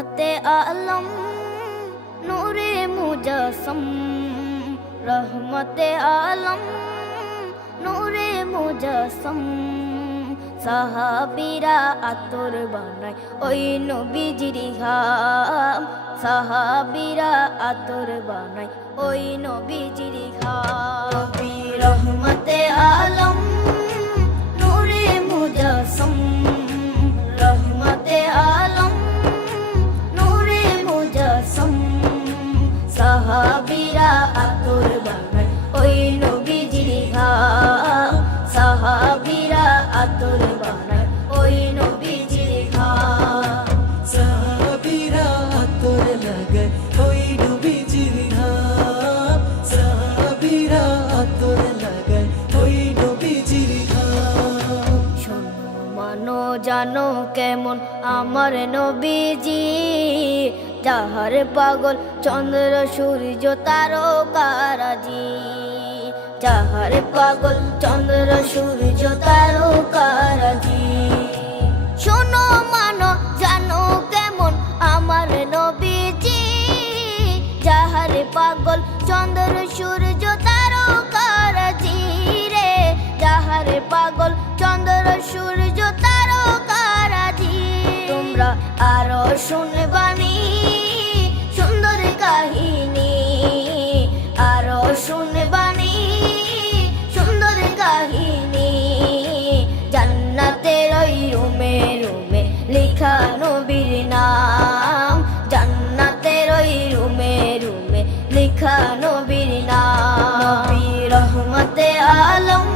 रहमते आलम नूरे मुजस्सम रहमते आलम नूरे मुजस्सम সাহাবীরা আতর বানায় ওই নবীজির ঘাম সাহাবীরা আতর বানায় ওই নবীজির ঘাম নবী রহমতে আলম নূরে মুজস্সম রহমতে আলম নূরে মুজস্সম সাহাবীরা আতর বানায় ওই নবীজির ঘাম সাহাবীরা আতর বানায় ওই নবীজির ঘাম সাহাবীরা আতর লাগায় ওই নবীজির ঘাম সাহাবীরা আতর লাগায় ওই নবীজির ঘাম শোনো মানো জানো কেমন আমার নবীজি যাহার পাগল চন্দ্র সূর্য তারকারাজি যাহার পাগল চন্দ্র সূর্য তারকারাজি শোনো মানো জানো কেমন আমার নবীজি যাহার পাগল চন্দ্র সূর্য তারকারাজি রে যাহার পাগল চন্দ্র সূর্য তারকারাজি তোমরা আরো শুনবানি সুন্দর কাহিনী আরো শুনবানি সুন্দর কাহিনী জান্নাতের ওই রুমে রুমে লেখা নবীর নাম জান্নাতের ওই রুমে রুমে লেখা নবীর নাম নবী রহমতে আলম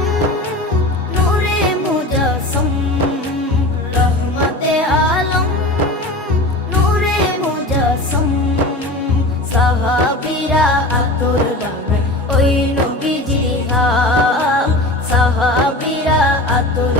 নূরে মুজস্সম রহমতে আলম নূরে মুজস্সম সাহাবীরা আতর বানায় ওই নবীজির ঘাম সাহাবীরা আতর